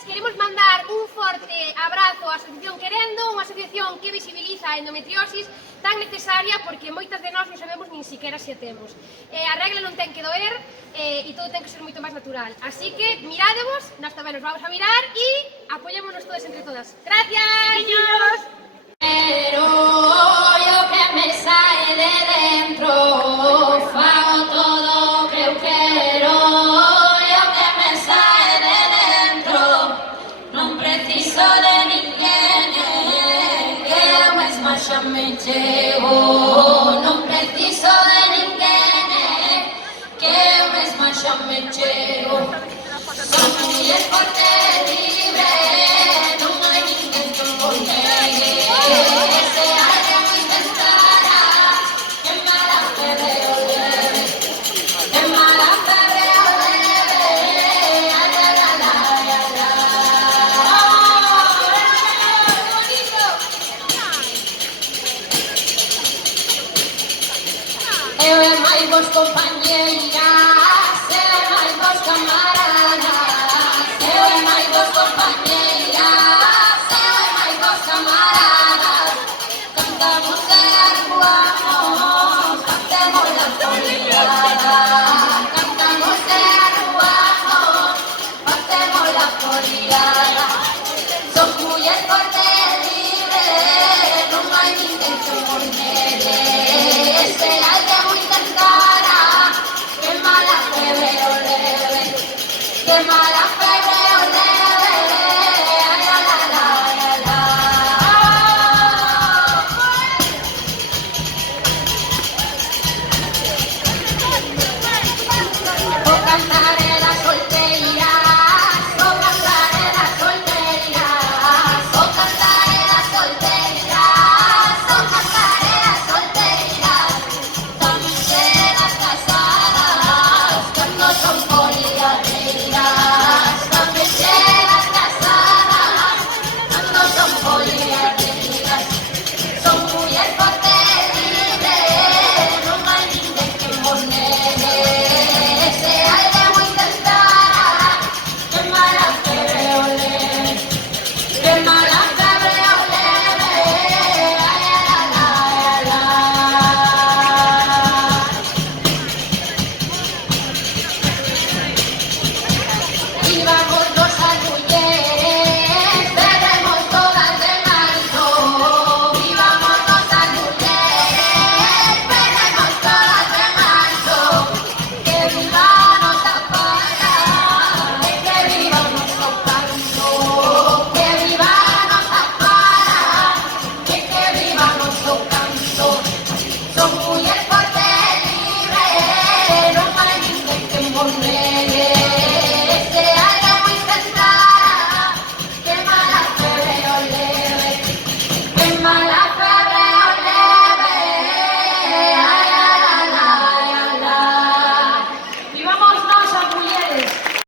nós queremos mandar un forte abrazo á Asociación Querendo, unha asociación que visibiliza a endometriosis tan necesaria porque moitas de nós non sabemos nin siquiera se a temos. A regla non ten que doer e todo ten que ser moito máis natural. Así que mirádevos, nós tamén nos vamos a mirar e apoyémonos todos entre todas. Gracias! Niños. Pero yo que me sae de dentro, fago todo que eu quero. Yo que me sae de dentro, non preciso de ninguén, que eu mesma xa me chego. Non preciso de ninguén, que eu mesma xa me chego. Son muller forte e libre, non hai ninguén que me negue. Ese alguén me intentara, que mala febre o leve, que mala febre o leve. Ay, ay, ay, ay, ay, ay. Bonito. Eu e máis vos compañeiras, eu e máis vos camaradas, eu e máis vos compañeiras, eu e máis vos camaradas. Cantamos e arruamos, facemos la foliada. Cantamos e arruamos, facemos la foliada. Son muller forte e libre, non hai ninguén que nos negue. Ese alguén moi intentara, que mala febre o leve, que mala febre